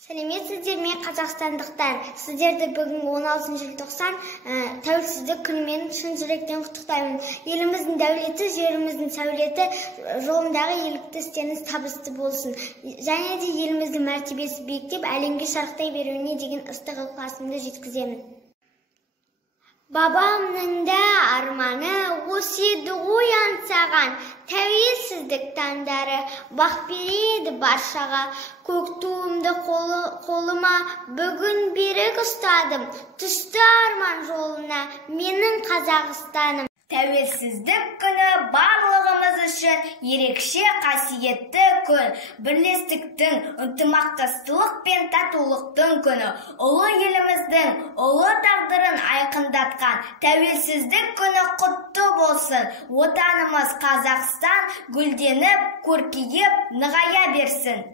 Сәлеметсіздер, мен қазақстандықтар. Сіздерді бүгін 16 желтоқсан тәуелсіздік күнімен шын жүректен құттықтаймын. Еліміздің дәулеті, жеріміздің сәулеті, жолындағы игілікті істеріңіз табысты болсын. Және де еліміздің мәртебесі биіктеп, әлемге шарықтай беруіне деген ыстық ықыласымды жеткіземін. Babamның да арманы осы еді ғой аңсаған, тәуелсіздік таңдары бақ береді баршаға. Көк туымды қолыма бүгін берік ұстадым, түсті арман жолына менің Қазақстаным. Тәуелсіздік күні барлығымыз үшін ерекше қасиетті күн. Бірлестіктің, ынтымақтастық пен татулықтың күні. Ұлы еліміздің ұлы тағдырын айқындатқан тәуелсіздік күні құтты болсын. Отанымыз Қазақстан гүлденіп, көркейіп, нығая берсін.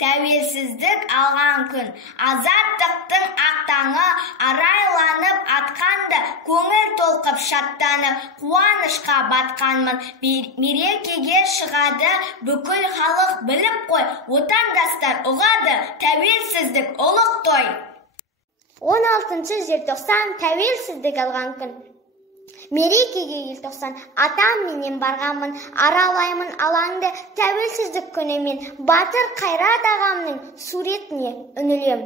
Тәуелсіздік алған күн, азаттықтың ақтаңы арайланып атқанды, көңіл толқып шаттанып, қуанышқа батқанмын. Мерекеге шығады бүкіл халық біліп қой, отандастар ұғады, тәуелсіздік ұлық той. 16 желтоқсан тәуелсіздік алған күн. Мерекеге желтоқсан атам менен барғанмын, аралаймын алаңды тәуелсіздік күнімен, батыр Қайрат ағамның суретіне үнілем.